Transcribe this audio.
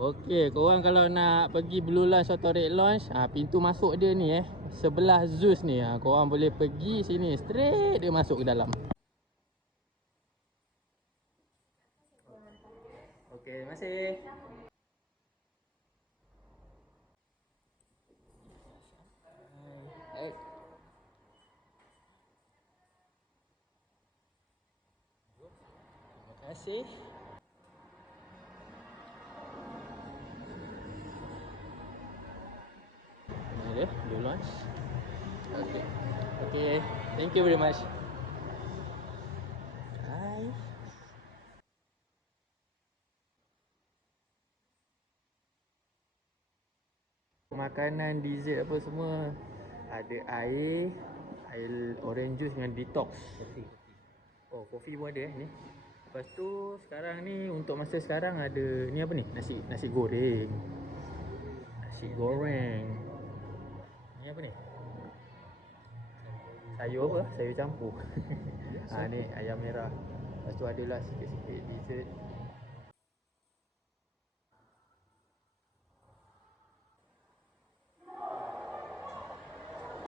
Okey, korang kalau nak pergi Blue Launch atau Red Launch, pintu masuk dia ni sebelah Zeus ni. Korang boleh pergi sini, straight dia masuk ke dalam. Okey, terima kasih. Terima kasih. Ini dia, Blue Launch. Okey. Okey, thank you very much. Hai. Makanan, dessert apa semua. Ada air orange juice dengan detox. Oh, kopi pun ada ni. Lepas tu sekarang ni, untuk masa sekarang ada ni apa ni? Nasi goreng. Nasi goreng. Ni apa ni? Sayur apa? Sayur campur. Ni ayam merah. Lepas tu adalah sikit-sikit dessert.